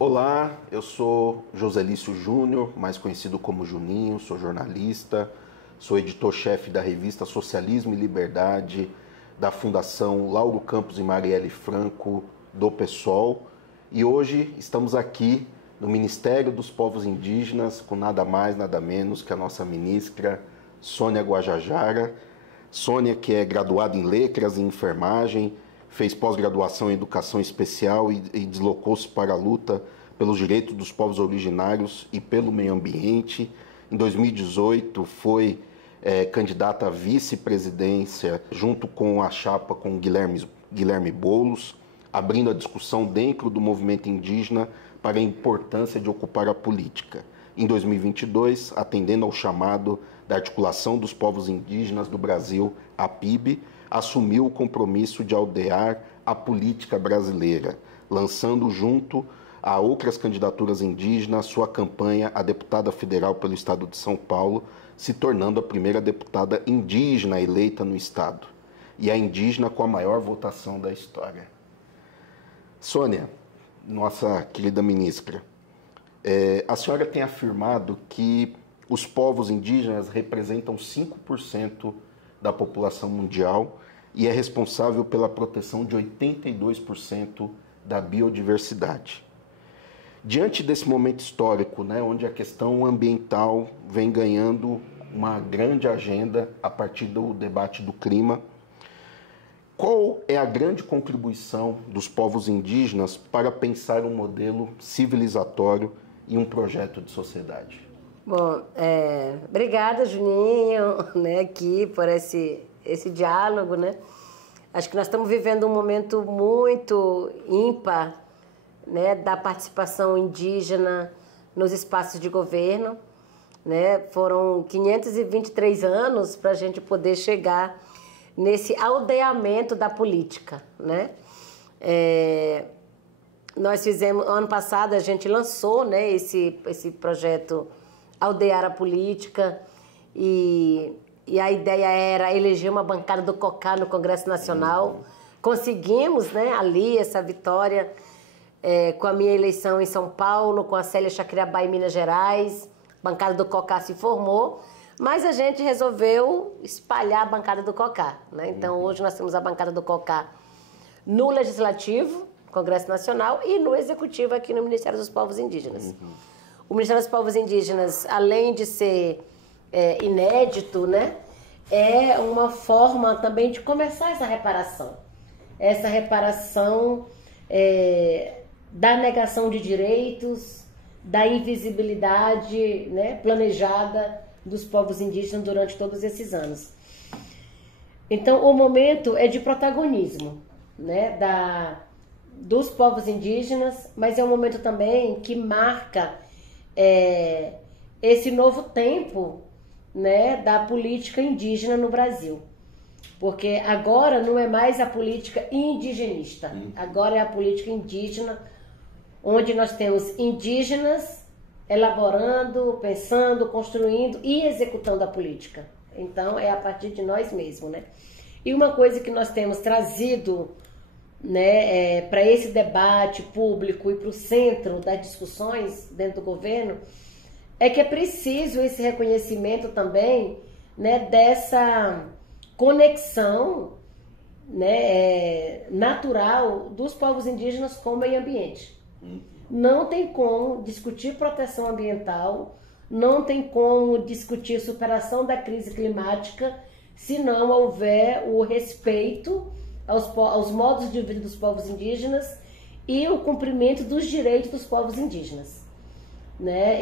Olá, eu sou Joselício Júnior, mais conhecido como Juninho, sou jornalista, sou editor-chefe da revista Socialismo e Liberdade, da Fundação Lauro Campos e Marielle Franco, do PSOL, e hoje estamos aqui no Ministério dos Povos Indígenas com nada mais, nada menos que a nossa ministra Sônia Guajajara. Sônia, que é graduada em Letras e Enfermagem, fez pós-graduação em Educação Especial e deslocou-se para a luta pelos direitos dos povos originários e pelo meio ambiente. Em 2018 foi candidata à vice-presidência junto com a chapa com Guilherme Boulos, abrindo a discussão dentro do movimento indígena para a importância de ocupar a política. Em 2022, atendendo ao chamado da Articulação dos Povos Indígenas do Brasil, a PIB, assumiu o compromisso de aldear a política brasileira, lançando junto a outras candidaturas indígenas sua campanha a deputada federal pelo estado de São Paulo, se tornando a primeira deputada indígena eleita no estado e a indígena com a maior votação da história. Sônia, nossa querida ministra, a senhora tem afirmado que os povos indígenas representam 5% da população mundial e é responsável pela proteção de 82% da biodiversidade. Diante desse momento histórico, onde a questão ambiental vem ganhando uma grande agenda a partir do debate do clima, qual é a grande contribuição dos povos indígenas para pensar um modelo civilizatório e um projeto de sociedade? Bom, obrigada, Juninho, aqui por esse diálogo, Acho que nós estamos vivendo um momento muito ímpar, da participação indígena nos espaços de governo, Foram 523 anos para a gente poder chegar nesse aldeamento da política, Nós fizemos, ano passado a gente lançou, esse projeto Aldear a Política e a ideia era eleger uma bancada do COCA no Congresso Nacional. Conseguimos, ali essa vitória com a minha eleição em São Paulo, com a Célia Chacriabá em Minas Gerais. A bancada do COCA se formou, mas a gente resolveu espalhar a bancada do COCA, Então hoje nós temos a bancada do COCA no Legislativo, Congresso Nacional, e no Executivo aqui no Ministério dos Povos Indígenas. O Ministério dos Povos Indígenas, além de ser inédito, é uma forma também de começar essa reparação da negação de direitos, da invisibilidade planejada dos povos indígenas durante todos esses anos. Então, o momento é de protagonismo, dos povos indígenas, mas é um momento também que marca esse novo tempo, da política indígena no Brasil. Porque agora não é mais a política indigenista, agora é a política indígena, onde nós temos indígenas elaborando, pensando, construindo e executando a política. Então, é a partir de nós mesmos, E uma coisa que nós temos trazido para esse debate público e para o centro das discussões dentro do governo, é que é preciso esse reconhecimento também dessa conexão natural dos povos indígenas com o meio ambiente. Não tem como discutir proteção ambiental, não tem como discutir superação da crise climática se não houver o respeito aos modos de vida dos povos indígenas e o cumprimento dos direitos dos povos indígenas.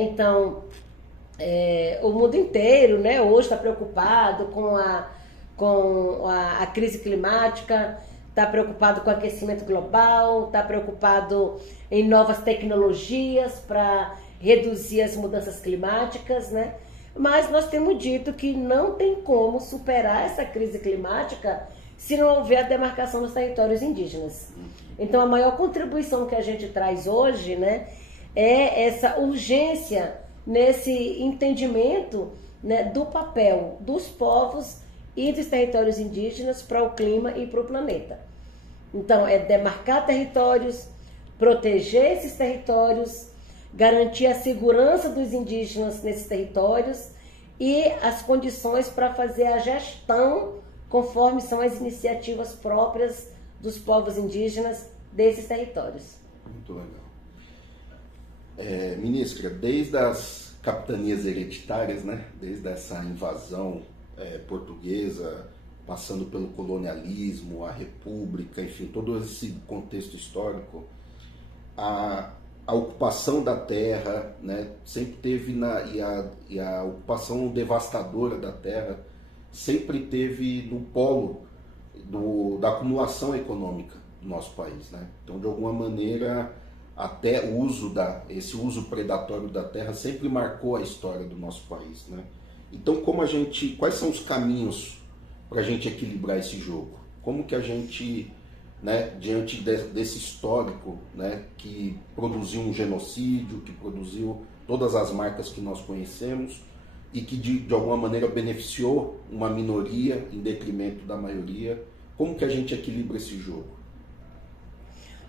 Então, o mundo inteiro hoje está preocupado com a crise climática, está preocupado com o aquecimento global, está preocupado em novas tecnologias para reduzir as mudanças climáticas, Mas nós temos dito que não tem como superar essa crise climática se não houver a demarcação dos territórios indígenas. Então, a maior contribuição que a gente traz hoje, é essa urgência nesse entendimento, do papel dos povos e dos territórios indígenas para o clima e para o planeta. Então, é demarcar territórios, proteger esses territórios, garantir a segurança dos indígenas nesses territórios e as condições para fazer a gestão conforme são as iniciativas próprias dos povos indígenas desses territórios. Muito legal. Ministra, desde as capitanias hereditárias, né, desde essa invasão portuguesa, passando pelo colonialismo, a república, enfim, todo esse contexto histórico, a ocupação da terra, né, sempre teve e a ocupação devastadora da terra sempre teve no polo da acumulação econômica do nosso país, né? Então, de alguma maneira, até esse uso predatório da terra sempre marcou a história do nosso país, né? Então, quais são os caminhos para a gente equilibrar esse jogo? Como que a gente, né, diante desse histórico, né, que produziu um genocídio, que produziu todas as marcas que nós conhecemos e que de alguma maneira beneficiou uma minoria em detrimento da maioria, como que a gente equilibra esse jogo?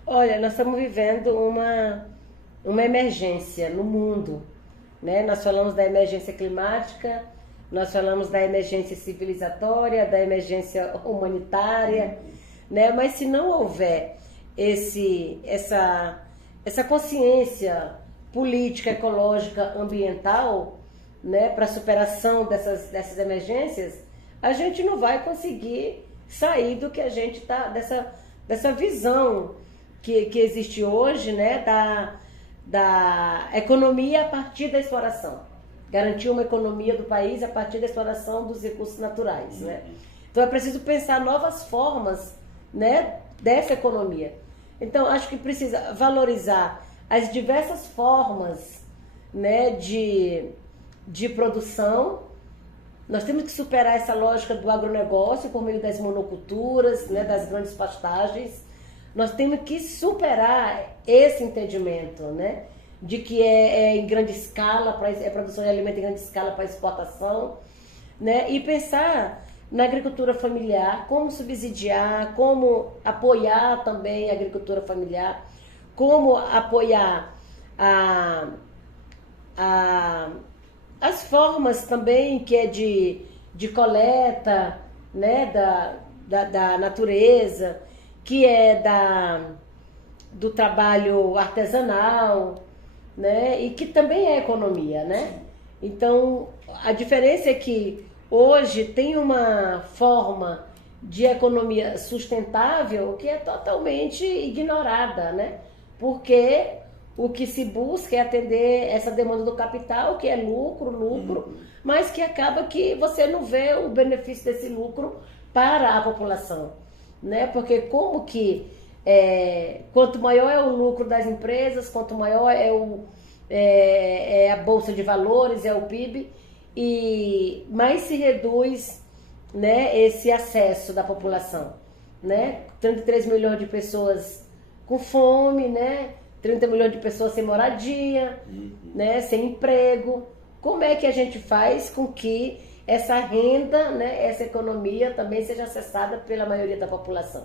Olha, nós estamos vivendo uma emergência no mundo, né? Nós falamos da emergência climática, nós falamos da emergência civilizatória, da emergência humanitária, né? Mas se não houver essa consciência política, ecológica, ambiental, né, para a superação dessas emergências, a gente não vai conseguir sair do que a gente está, dessa visão que existe hoje, né, da economia a partir da exploração. Garantir uma economia do país a partir da exploração dos recursos naturais, né? Então é preciso pensar novas formas, né, dessa economia. Então acho que precisa valorizar as diversas formas, né, de produção. Nós temos que superar essa lógica do agronegócio por meio das monoculturas, né, das grandes pastagens. Nós temos que superar esse entendimento, né, de que é em grande escala, é produção de alimento em grande escala para exportação, né, e pensar na agricultura familiar, como subsidiar, como apoiar também a agricultura familiar, como apoiar as formas também que é de coleta, né, da natureza, que é do trabalho artesanal, né, e que também é economia, né? Então, a diferença é que hoje tem uma forma de economia sustentável que é totalmente ignorada, né? Porque o que se busca é atender essa demanda do capital, que é lucro, mas que acaba que você não vê o benefício desse lucro para a população, né? Porque como que quanto maior é o lucro das empresas, quanto maior é a bolsa de valores, é o PIB, e mais se reduz, né, esse acesso da população, né? 33 milhões de pessoas com fome, né? 30 milhões de pessoas sem moradia, né, sem emprego. Como é que a gente faz com que essa renda, né, essa economia também seja acessada pela maioria da população,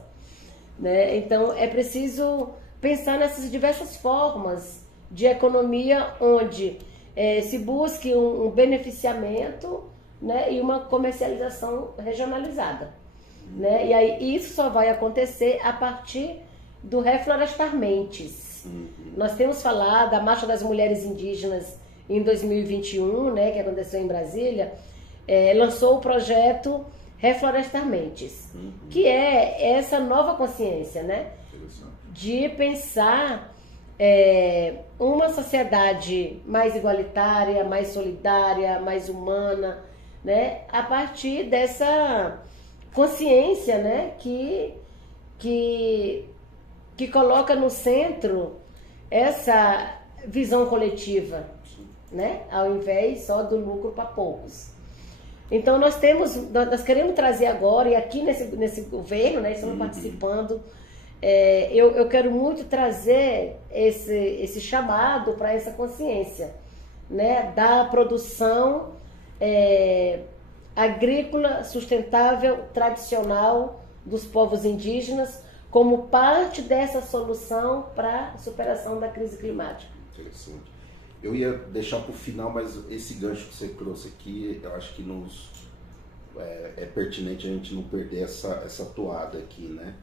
né? Então é preciso pensar nessas diversas formas de economia onde se busque um beneficiamento, né, e uma comercialização regionalizada, né? E aí isso só vai acontecer a partir do reflorestar mentes. Nós temos falado da Marcha das Mulheres Indígenas em 2021, né, que aconteceu em Brasília, lançou o projeto Reflorestar Mentes, que é essa nova consciência, né, de pensar uma sociedade mais igualitária, mais solidária, mais humana, né, a partir dessa consciência, né, que coloca no centro essa visão coletiva, né, ao invés só do lucro para poucos. Então nós queremos trazer agora, e aqui nesse governo, né, estamos participando, eu quero muito trazer esse chamado para essa consciência, né, da produção agrícola sustentável tradicional dos povos indígenas, como parte dessa solução para a superação da crise climática. Interessante. Eu ia deixar para o final, mas esse gancho que você trouxe aqui, eu acho que é pertinente a gente não perder essa toada aqui, né?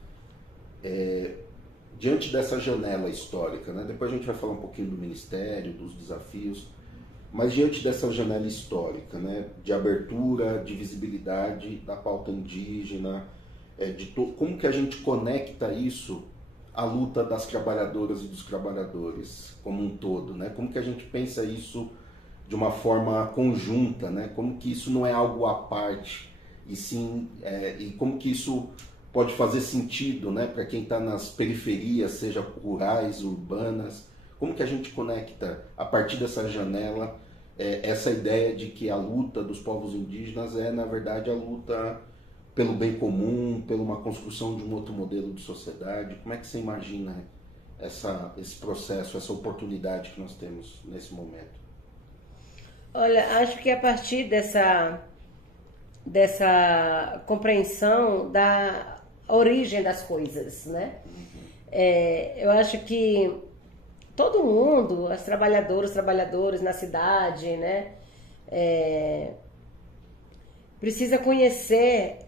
Diante dessa janela histórica, né? Depois a gente vai falar um pouquinho do Ministério, dos desafios, mas diante dessa janela histórica, né? De abertura, de visibilidade da pauta indígena, como que a gente conecta isso à luta das trabalhadoras e dos trabalhadores como um todo, né? Como que a gente pensa isso de uma forma conjunta, né? Como que isso não é algo à parte, e sim, e como que isso pode fazer sentido, né, para quem está nas periferias, seja rurais, urbanas. Como que a gente conecta, a partir dessa janela, essa ideia de que a luta dos povos indígenas é, na verdade, a luta pelo bem comum, pela uma construção de um outro modelo de sociedade? Como é que você imagina esse processo, essa oportunidade que nós temos nesse momento? Olha, acho que a partir dessa compreensão da origem das coisas, né? Eu acho que todo mundo, as trabalhadoras, trabalhadores na cidade, né? Precisa conhecer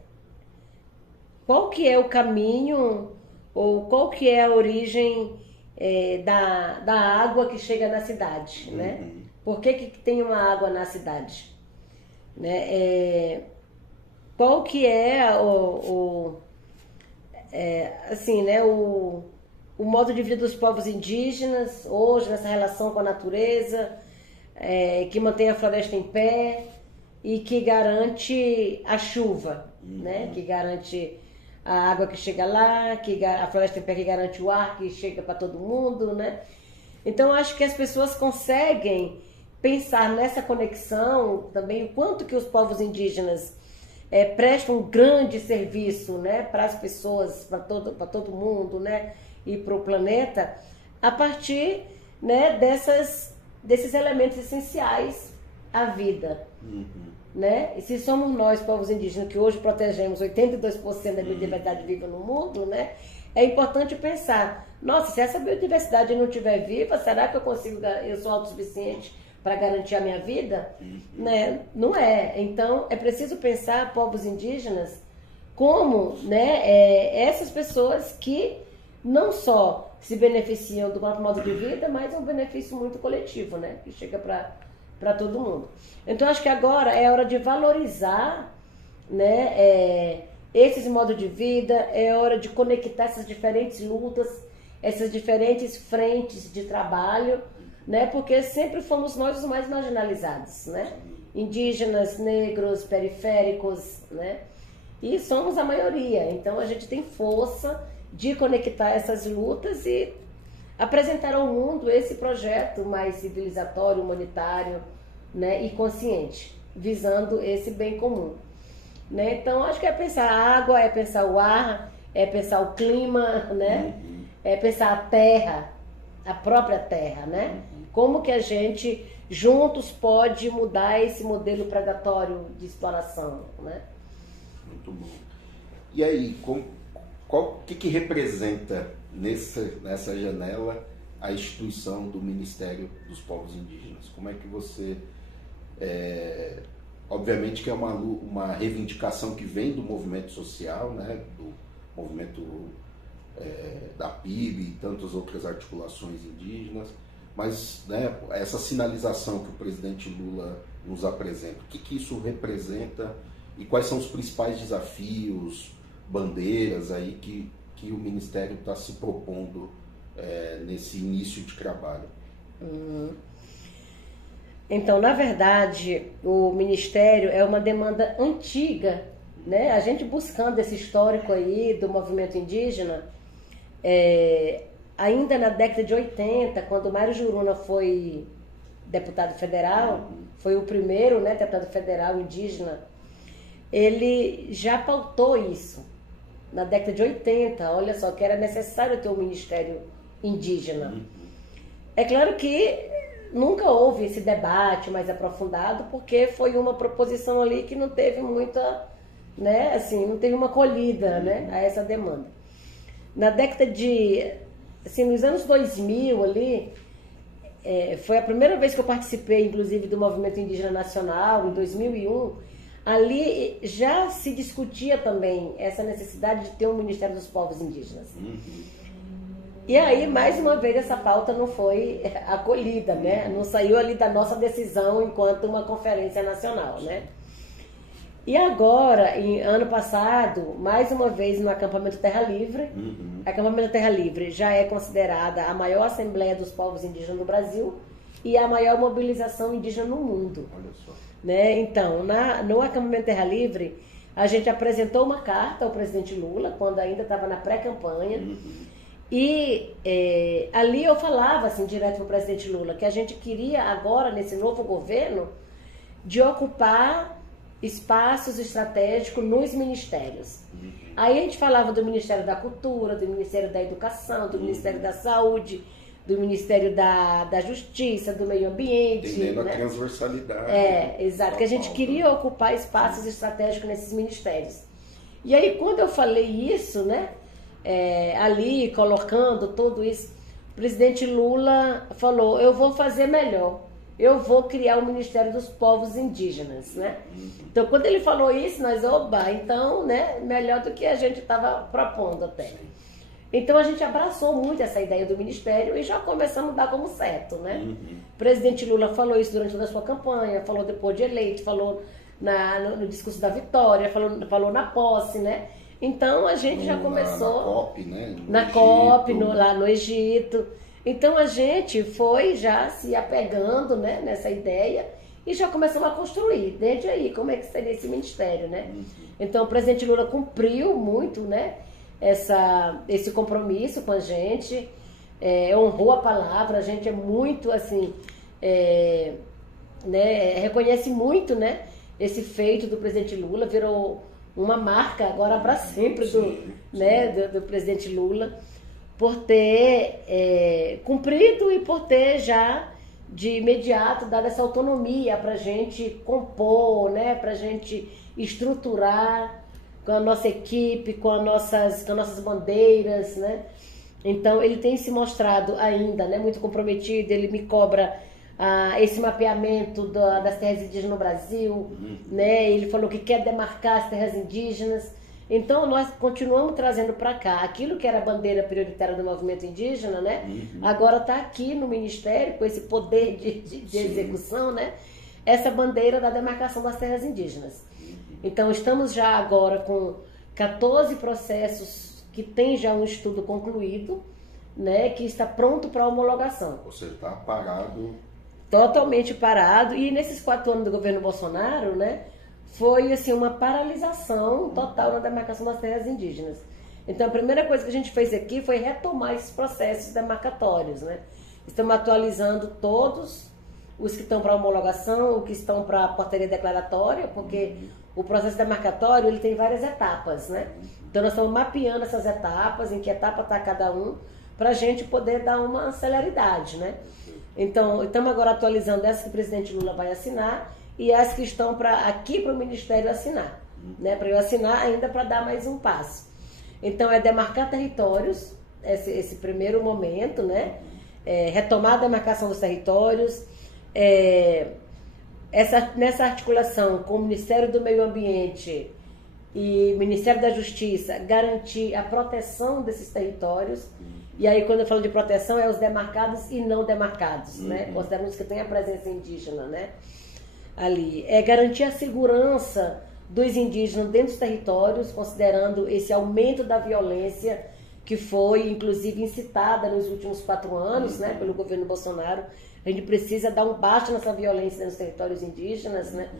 qual que é o caminho ou qual que é a origem da água que chega na cidade, né? Por que tem uma água na cidade? Né? Qual que é assim, né, o modo de vida dos povos indígenas hoje nessa relação com a natureza, que mantém a floresta em pé e que garante a chuva, né? Que garante a água que chega lá, a floresta em pé que garante o ar que chega para todo mundo, né? Então acho que as pessoas conseguem pensar nessa conexão também, o quanto que os povos indígenas prestam um grande serviço, né, para as pessoas, para todo mundo, né, e para o planeta, a partir, né, desses elementos essenciais à vida. Né? E se somos nós, povos indígenas, que hoje protegemos 82% da biodiversidade viva no mundo, né, é importante pensar, nossa, se essa biodiversidade não estiver viva, será que eu sou autossuficiente para garantir a minha vida? Né? Não é. Então, é preciso pensar povos indígenas como, né, essas pessoas que não só se beneficiam do próprio modo de vida, mas é um benefício muito coletivo, né, que chega para todo mundo. Então, acho que agora é hora de valorizar, né, esses modos de vida, é hora de conectar essas diferentes lutas, essas diferentes frentes de trabalho, né? Porque sempre fomos nós os mais marginalizados, né? Indígenas, negros, periféricos, né? E somos a maioria, então a gente tem força de conectar essas lutas e apresentar ao mundo esse projeto mais civilizatório, humanitário, né? E consciente, visando esse bem comum, né? Então acho que é pensar a água, é pensar o ar, é pensar o clima, né? É pensar a terra, a própria terra, né? Como que a gente juntos pode mudar esse modelo predatório de exploração, né? Muito bom. E aí, o que representa nessa janela a instituição do Ministério dos Povos Indígenas? Como é que você... obviamente que é uma reivindicação que vem do movimento social, né? Do movimento da PIB e tantas outras articulações indígenas, mas, né, essa sinalização que o presidente Lula nos apresenta, o que isso representa e quais são os principais desafios, bandeiras aí que o Ministério está se propondo nesse início de trabalho? Então, na verdade, o Ministério é uma demanda antiga, né? A gente buscando esse histórico aí do movimento indígena, ainda na década de 80, quando Mário Juruna foi deputado federal, foi o primeiro, né, deputado federal indígena, ele já pautou isso. Na década de 80, olha só, que era necessário ter um Ministério indígena. É claro que nunca houve esse debate mais aprofundado, porque foi uma proposição ali que não teve muita, né, assim, não teve uma acolhida, né, a essa demanda. na década de, assim, nos anos 2000 ali, foi a primeira vez que eu participei, inclusive, do Movimento Indígena Nacional, em 2001. Ali já se discutia também essa necessidade de ter um Ministério dos Povos Indígenas. E aí, mais uma vez, essa pauta não foi acolhida, né? Não saiu ali da nossa decisão enquanto uma conferência nacional, né? E agora, ano passado, mais uma vez no acampamento Terra Livre, acampamento Terra Livre já é considerada a maior assembleia dos povos indígenas no Brasil e a maior mobilização indígena no mundo. Olha só. Né? Então, no acampamento Terra Livre, a gente apresentou uma carta ao presidente Lula, quando ainda estava na pré-campanha, e ali eu falava assim, direto para o presidente Lula, que a gente queria agora, nesse novo governo, de ocupar espaços estratégicos nos ministérios. Aí a gente falava do Ministério da Cultura, do Ministério da Educação, do Ministério da Saúde, do Ministério da Justiça, do Meio Ambiente. Entendendo, né? A transversalidade. Exato, que a gente queria ocupar espaços estratégicos nesses ministérios. E aí, quando eu falei isso, né, ali, colocando tudo isso, o presidente Lula falou, eu vou fazer melhor. Eu vou criar o Ministério dos Povos Indígenas, né? Então, quando ele falou isso, nós, então, né, melhor do que a gente estava propondo até. Então, a gente abraçou muito essa ideia do Ministério e já começamos a dar como certo, né? O presidente Lula falou isso durante toda a sua campanha, falou depois de eleito, falou no discurso da vitória, falou na posse, né? Então, a gente já começou... Na COP, né? Na COP, lá no Egito. Então a gente foi já se apegando, né, nessa ideia e já começamos a construir, desde aí, como é que seria esse ministério, né? Então o presidente Lula cumpriu muito, né, esse compromisso com a gente, honrou a palavra, a gente é muito assim, né, reconhece muito, né, esse feito do presidente Lula, virou uma marca agora para sempre do presidente Lula, por ter cumprido e por ter já de imediato dado essa autonomia para a gente compor, né, para a gente estruturar com a nossa equipe, com as nossas bandeiras, né? Então ele tem se mostrado ainda, né, muito comprometido, ele me cobra esse mapeamento das terras indígenas no Brasil, né? Ele falou que quer demarcar as terras indígenas. Então, nós continuamos trazendo para cá aquilo que era a bandeira prioritária do movimento indígena, né? Agora está aqui no Ministério, com esse poder de execução, né? Essa bandeira da demarcação das terras indígenas. Então, estamos já agora com 14 processos que tem já um estudo concluído, né? Que está pronto para homologação. Você está parado? Totalmente parado. E nesses 4 anos do governo Bolsonaro, né? Foi assim, uma paralisação total na demarcação das terras indígenas. Então a primeira coisa que a gente fez aqui foi retomar esses processos demarcatórios, né? Estamos atualizando todos os que estão para homologação, os que estão para portaria declaratória, porque o processo demarcatório ele tem várias etapas, né? Então nós estamos mapeando essas etapas, em que etapa está cada um, para a gente poder dar uma celeridade, né? Então estamos agora atualizando essa que o presidente Lula vai assinar, e as que estão aqui para o Ministério assinar, né? Para eu assinar ainda para dar mais um passo. Então é demarcar territórios, esse primeiro momento, né? Retomar a demarcação dos territórios, nessa articulação com o Ministério do Meio Ambiente e Ministério da Justiça, garantir a proteção desses territórios. E aí quando eu falo de proteção é os demarcados e não demarcados, né? Considerando os que têm a presença indígena, né? Ali. Garantir a segurança dos indígenas dentro dos territórios, considerando esse aumento da violência que foi, inclusive, incitada nos últimos 4 anos, né, pelo governo Bolsonaro. A gente precisa dar um basta nessa violência nos territórios indígenas, né?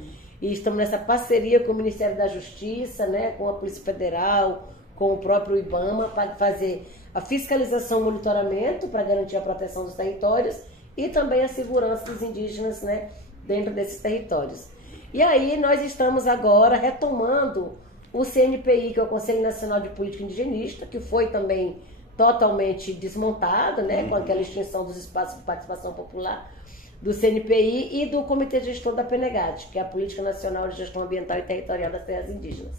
E estamos nessa parceria com o Ministério da Justiça, né, com a Polícia Federal, com o próprio IBAMA, para fazer a fiscalização e monitoramento para garantir a proteção dos territórios e também a segurança dos indígenas, né, dentro desses territórios. E aí nós estamos agora retomando o CNPI, que é o Conselho Nacional de Política Indigenista, que foi também totalmente desmontado, né, com aquela extinção dos espaços de participação popular do CNPI e do Comitê Gestor da PNGAT, que é a Política Nacional de Gestão Ambiental e Territorial das Terras Indígenas.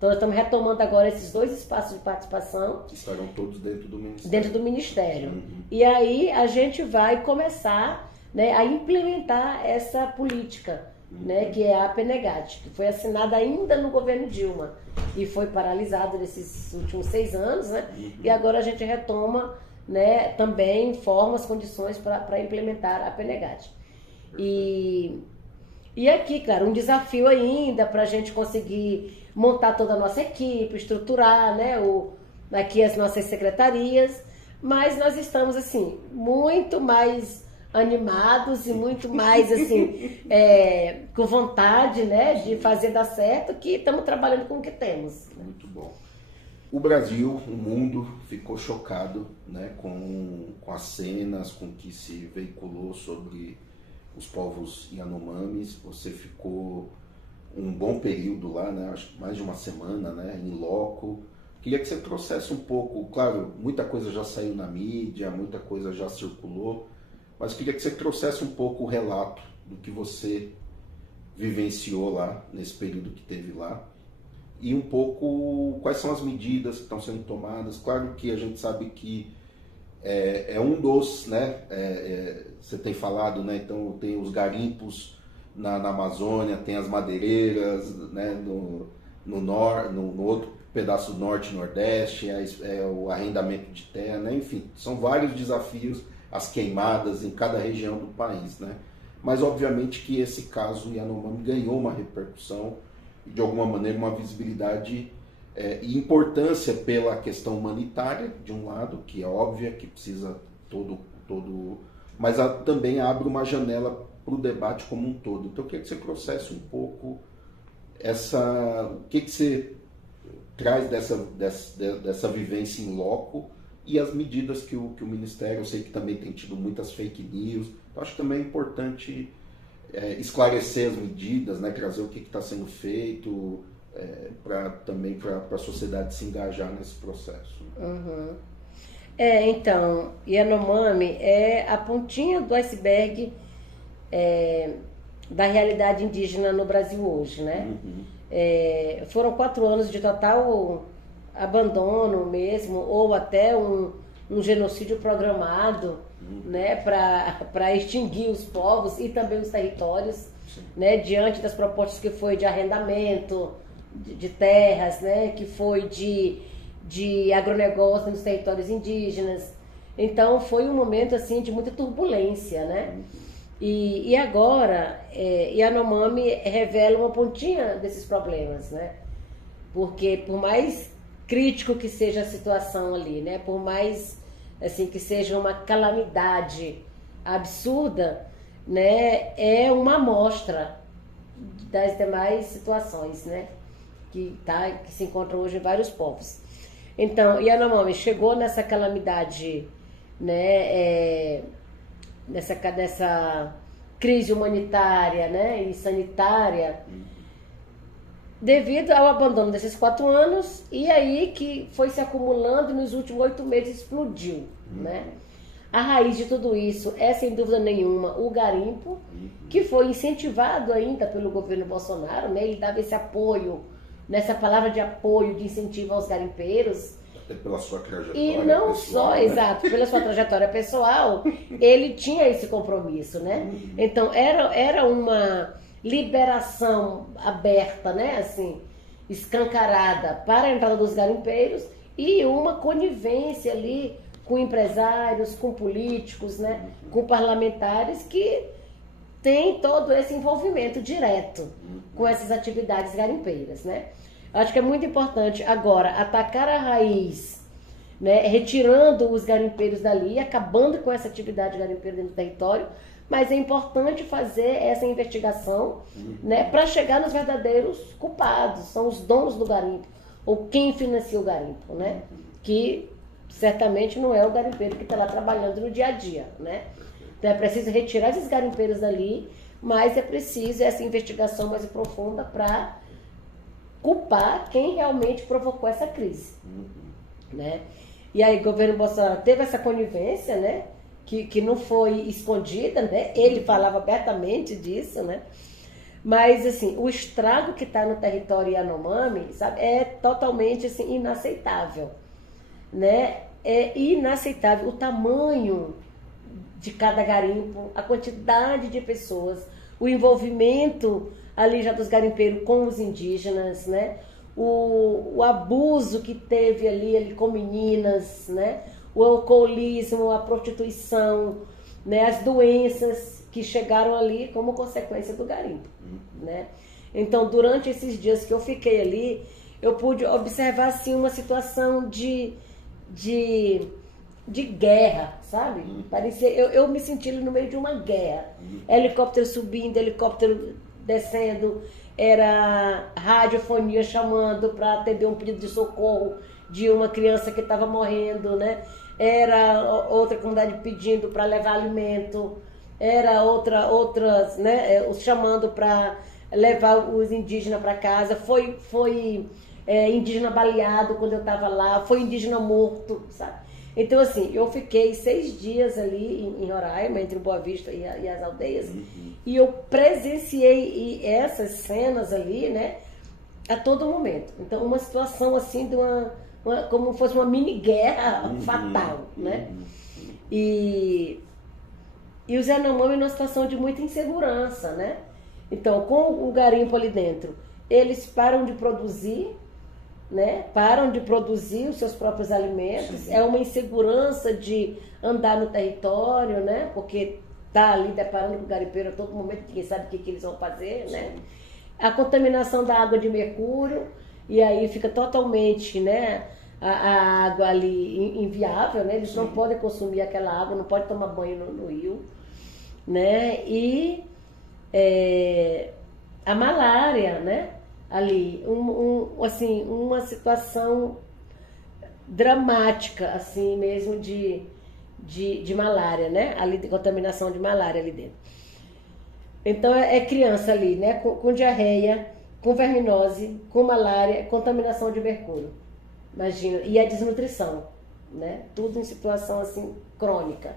Então, nós estamos retomando agora esses 2 espaços de participação. Estarão todos dentro do Ministério. Dentro do Ministério. E aí a gente vai começar, né, a implementar essa política, né, que é a PNEGAT, que foi assinada ainda no governo Dilma e foi paralisada nesses últimos 6 anos, né? E agora a gente retoma, né, também formas, condições para implementar a PNEGAT. E aqui, cara, um desafio ainda para a gente conseguir montar toda a nossa equipe, estruturar, né, aqui as nossas secretarias, mas nós estamos, assim, muito mais animados e muito mais, assim, com vontade, né, de fazer dar certo, que estamos trabalhando com o que temos. Muito bom. O Brasil, o mundo ficou chocado, né, com as cenas, com o que se veiculou sobre os povos Yanomamis. Você ficou um bom período lá, né, acho que mais de uma semana, né, em loco. Queria que você trouxesse um pouco, claro, muita coisa já saiu na mídia, muita coisa já circulou, mas queria que você trouxesse um pouco o relato do que você vivenciou lá, nesse período que teve lá, e um pouco quais são as medidas que estão sendo tomadas. Claro que a gente sabe que é um dos, né, você tem falado, né, então tem os garimpos na Amazônia, tem as madeireiras, né, no outro pedaço norte e nordeste, o arrendamento de terra, né, enfim, são vários desafios, as queimadas em cada região do país, né, mas obviamente que esse caso Yanomami ganhou uma repercussão e de alguma maneira uma visibilidade e importância pela questão humanitária, de um lado, que é óbvia, que precisa mas também abre uma janela para o debate como um todo. Então eu queria que você trouxesse um pouco o que você traz dessa vivência em loco e as medidas que o Ministério, eu sei que também tem tido muitas fake news, então acho que também é importante esclarecer as medidas, né, trazer o que está sendo feito, também para a sociedade se engajar nesse processo. Uhum. Então, Yanomami é a pontinha do iceberg da realidade indígena no Brasil hoje, né? Foram 4 anos de total abandono mesmo, ou até um genocídio programado, né, para extinguir os povos e também os territórios, né, diante das propostas que foi de arrendamento de terras, né, que foi de agronegócio nos territórios indígenas. Então foi um momento assim de muita turbulência, né? E agora Yanomami revela uma pontinha desses problemas, né? Porque por mais crítico que seja a situação ali, né? Por mais assim que seja uma calamidade absurda, né? É uma amostra das demais situações, né? Que se encontra hoje em vários povos. Então, Yanomami chegou nessa calamidade, né, nessa crise humanitária, né, e sanitária, devido ao abandono desses 4 anos, e aí que foi se acumulando e nos últimos 8 meses explodiu, né? A raiz de tudo isso é, sem dúvida nenhuma, o garimpo, que foi incentivado ainda pelo governo Bolsonaro, né? Ele dava esse apoio, nessa palavra de apoio, de incentivo aos garimpeiros. Até pela sua trajetória e não pessoal, só, né? exato, pela sua trajetória pessoal, ele tinha esse compromisso, né? Então era uma liberação aberta, né? Assim, escancarada para a entrada dos garimpeiros e uma conivência ali com empresários, com políticos, né? Com parlamentares que tem todo esse envolvimento direto com essas atividades garimpeiras, né? Acho que é muito importante agora atacar a raiz, né? Retirando os garimpeiros dali, acabando com essa atividade garimpeira dentro do território, mas é importante fazer essa investigação, né? Para chegar nos verdadeiros culpados, são os donos do garimpo, ou quem financia o garimpo, né? Que certamente não é o garimpeiro que está lá trabalhando no dia a dia, né? Então é preciso retirar esses garimpeiros dali, mas é preciso essa investigação mais profunda para culpar quem realmente provocou essa crise, né? E aí o governo Bolsonaro teve essa conivência, né? Que não foi escondida, né? Ele falava abertamente disso, né? Mas, assim, o estrago que está no território Yanomami, sabe, é totalmente, assim, inaceitável, né? É inaceitável o tamanho de cada garimpo, a quantidade de pessoas, o envolvimento ali já dos garimpeiros com os indígenas, né? O abuso que teve ali com meninas, né? O alcoolismo, a prostituição, né? As doenças que chegaram ali como consequência do garimpo, né? Então, durante esses dias que eu fiquei ali, eu pude observar assim uma situação de guerra, sabe? Parecia, eu me senti ali no meio de uma guerra. Helicóptero subindo, helicóptero descendo, era radiofonia chamando para atender um pedido de socorro de uma criança que estava morrendo, né? Era outra comunidade pedindo para levar alimento, era outras, né? Chamando para levar os indígenas para casa. Foi indígena baleado quando eu estava lá, foi indígena morto, sabe? Então, assim, eu fiquei 6 dias ali em Roraima, entre Boa Vista e as aldeias, e eu presenciei essas cenas ali, né, a todo momento. Então, uma situação assim de como fosse uma mini guerra fatal, né? E os Yanomami numa situação de muita insegurança, né? Então, com o garimpo ali dentro, eles param de produzir, né? Param de produzir os seus próprios alimentos. Sim. É uma insegurança de andar no território, né? Porque tá ali deparando com o garimpeiro a todo momento, ninguém sabe o que eles vão fazer, né? A contaminação da água de mercúrio, e aí fica totalmente, né, a água ali inviável, né? Eles não podem consumir aquela água, não podem tomar banho no rio, né? E a malária, né? Ali, assim, uma situação dramática, assim mesmo, de malária, né? Ali, de contaminação de malária ali dentro. Então, é criança ali, né? Com diarreia, com verminose, com malária, contaminação de mercúrio. Imagina. E a desnutrição, né? Tudo em situação, assim, crônica.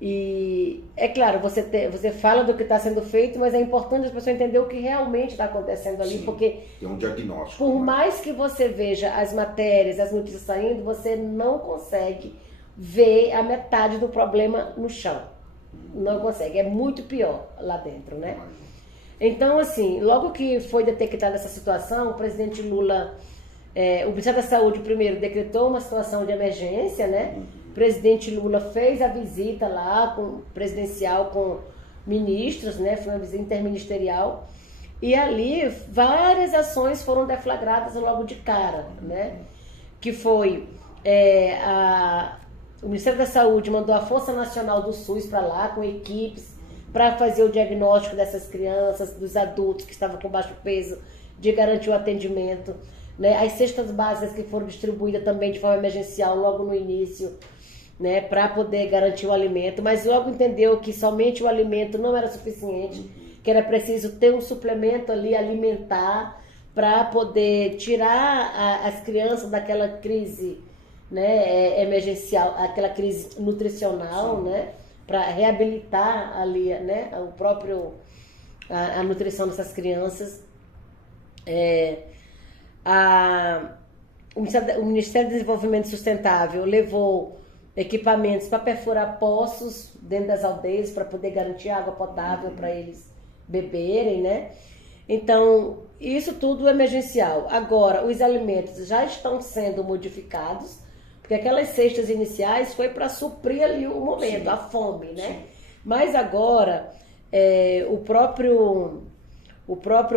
E é claro, você fala do que está sendo feito, mas é importante as pessoas entenderem o que realmente está acontecendo ali. Sim, porque é um diagnóstico. Por mais que você veja as matérias, as notícias saindo, você não consegue ver a metade do problema no chão. Não consegue, é muito pior lá dentro, né? Então, assim, logo que foi detectada essa situação, o presidente Lula, o Ministério da Saúde primeiro decretou uma situação de emergência, né? O presidente Lula fez a visita lá presidencial com ministros, né? Foi uma visita interministerial. E ali várias ações foram deflagradas logo de cara, né? Que foi o Ministério da Saúde mandou a Força Nacional do SUS para lá com equipes para fazer o diagnóstico dessas crianças, dos adultos que estavam com baixo peso, de garantir o atendimento, né? As cestas básicas que foram distribuídas também de forma emergencial logo no início, né, para poder garantir o alimento, mas logo entendeu que somente o alimento não era suficiente, que era preciso ter um suplemento ali alimentar para poder tirar as crianças daquela crise, né, emergencial, aquela crise nutricional, sim, né, para reabilitar ali, né, a nutrição dessas crianças. O Ministério do Desenvolvimento Sustentável levou equipamentos para perfurar poços dentro das aldeias para poder garantir água potável para eles beberem, né? Então, isso tudo é emergencial. Agora, os alimentos já estão sendo modificados, porque aquelas cestas iniciais foi para suprir ali o momento, sim, a fome, né? Sim. Mas agora, o próprio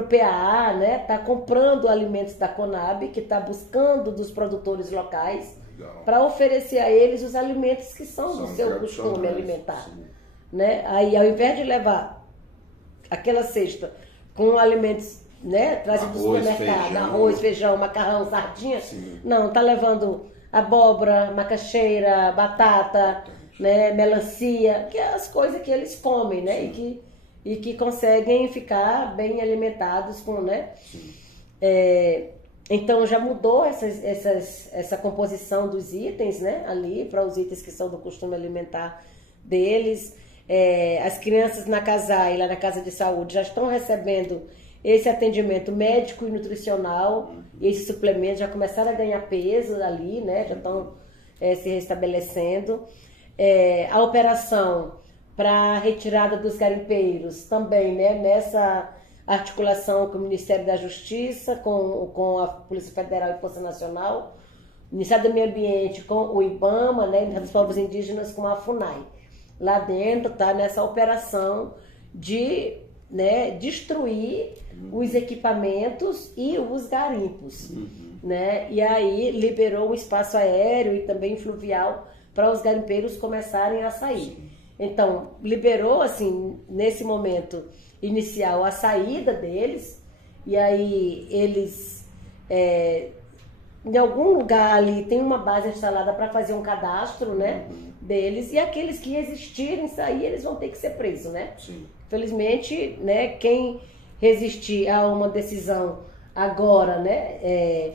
PAA, né, está comprando alimentos da Conab, que está buscando dos produtores locais para oferecer a eles os alimentos que são do seu costume alimentar, né? Aí, ao invés de levar aquela cesta com alimentos, né, trazidos do supermercado, arroz, feijão, macarrão, sardinha, sim, não, tá levando abóbora, macaxeira, batata, né, melancia, que é as coisas que eles comem, né, e que conseguem ficar bem alimentados com, né? Então já mudou essa composição dos itens, né, ali para os itens que são do costume alimentar deles. as crianças na CASAI, lá na Casa de Saúde, já estão recebendo esse atendimento médico e nutricional, e esses suplementos já começaram a ganhar peso ali, né? Já estão se restabelecendo. A operação para retirada dos garimpeiros também, né? Nessa articulação com o Ministério da Justiça, com a Polícia Federal e Força Nacional, o Ministério do Meio Ambiente com o IBAMA, né? Dos povos indígenas com a FUNAI. Lá dentro está nessa operação de, né, destruir os equipamentos e os garimpos, né? E aí liberou o espaço aéreo e também fluvial para os garimpeiros começarem a sair. Então, liberou, assim, nesse momento inicial, a saída deles, e aí eles, em algum lugar ali, tem uma base instalada para fazer um cadastro, né, deles, e aqueles que resistirem sair, eles vão ter que ser presos, né? Sim. Infelizmente, né, quem resistir a uma decisão agora, né,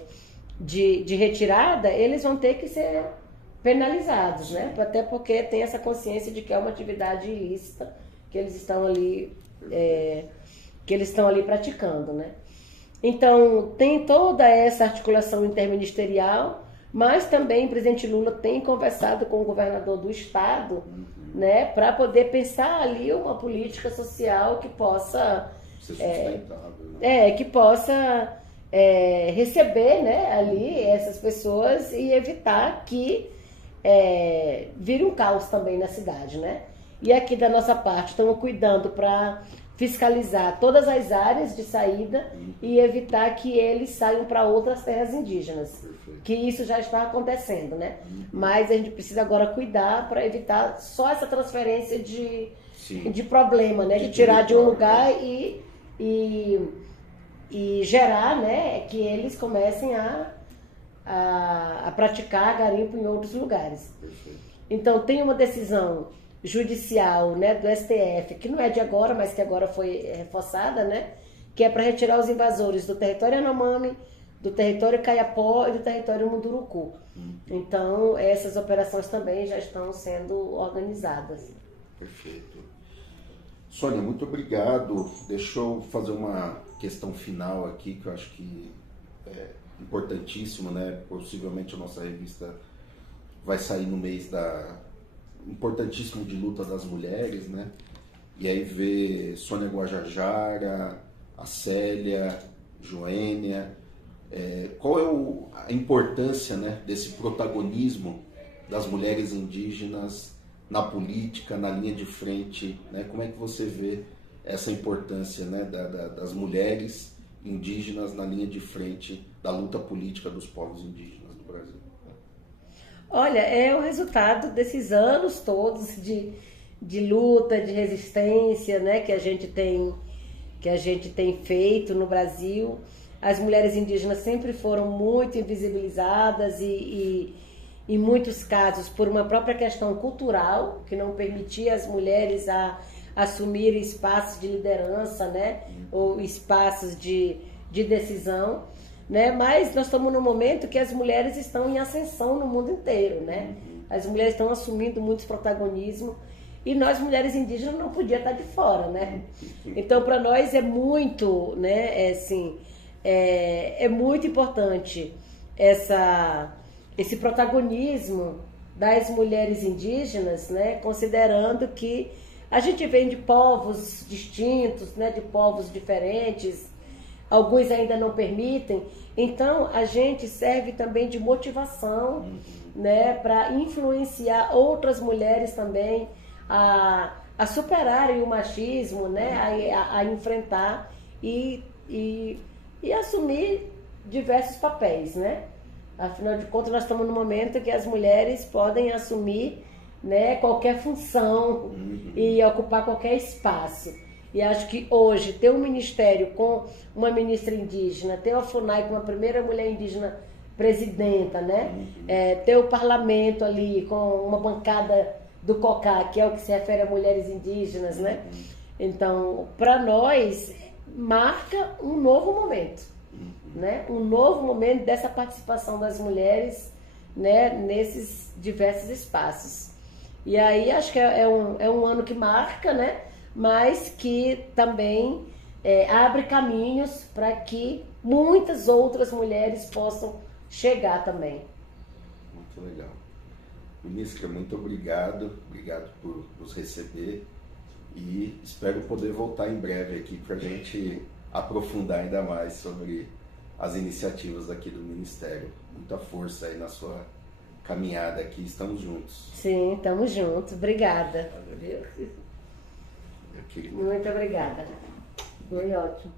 de retirada, eles vão ter que ser penalizados, né? Até porque tem essa consciência de que é uma atividade ilícita que eles estão ali, praticando, né? Então, tem toda essa articulação interministerial, mas também o presidente Lula tem conversado com o governador do estado, né, para poder pensar ali uma política social que possa ser sustentável, né? Que possa receber, né, ali essas pessoas e evitar que vire um caos também na cidade, né? E aqui da nossa parte estamos cuidando para fiscalizar todas as áreas de saída e evitar que eles saiam para outras terras indígenas. Perfeito. Que isso já está acontecendo, né? Mas a gente precisa agora cuidar para evitar só essa transferência de problema, né? De tirar de um lugar e gerar, né, que eles comecem a praticar garimpo em outros lugares. Perfeito. Então tem uma decisão judicial, né, do STF, que não é de agora, mas que agora foi reforçada, né, que é para retirar os invasores do território Yanomami, do território Kayapó e do território Munduruku. Então essas operações também já estão sendo organizadas. Perfeito. Sônia, muito obrigado. Deixa eu fazer uma questão final aqui, que eu acho que é importantíssimo, né? Possivelmente a nossa revista vai sair no mês importantíssimo de luta das mulheres, né? E aí ver Sônia Guajajara, a Célia, Joênia, qual é a importância, né, desse protagonismo das mulheres indígenas na política, na linha de frente, né? Como é que você vê essa importância, né, das mulheres indígenas na linha de frente da luta política dos povos indígenas do Brasil? Olha, é o resultado desses anos todos de luta, de resistência, né, que a gente tem feito no Brasil. As mulheres indígenas sempre foram muito invisibilizadas e em muitos casos por uma própria questão cultural, que não permitia às mulheres assumir espaços de liderança, né, ou espaços de decisão, né? Mas nós estamos num momento que as mulheres estão em ascensão no mundo inteiro, né? As mulheres estão assumindo muitos protagonismo e nós, mulheres indígenas, não podíamos estar de fora, né? Então, para nós é muito, né, é muito importante esse protagonismo das mulheres indígenas, né, considerando que a gente vem de povos distintos, né, de povos diferentes, alguns ainda não permitem, então a gente serve também de motivação, né, para influenciar outras mulheres também a superarem o machismo, né, a enfrentar e assumir diversos papéis, né? Afinal de contas, nós estamos num momento que as mulheres podem assumir, né, qualquer função e ocupar qualquer espaço. E acho que hoje ter um ministério com uma ministra indígena, ter a FUNAI com uma primeira mulher indígena presidenta, né, ter o parlamento ali com uma bancada do COCA, que é o que se refere a mulheres indígenas, né? Então, para nós, marca um novo momento, né? Um novo momento dessa participação das mulheres, né, nesses diversos espaços. E aí acho que é um ano que marca, né? Mas que também abre caminhos para que muitas outras mulheres possam chegar também. Muito legal. Ministra, muito obrigado por nos receber e espero poder voltar em breve aqui para a gente aprofundar ainda mais sobre as iniciativas aqui do Ministério. Muita força aí na sua caminhada aqui, estamos juntos. Sim, estamos juntos. Obrigada. Meu querido. Muito obrigada. Foi ótimo.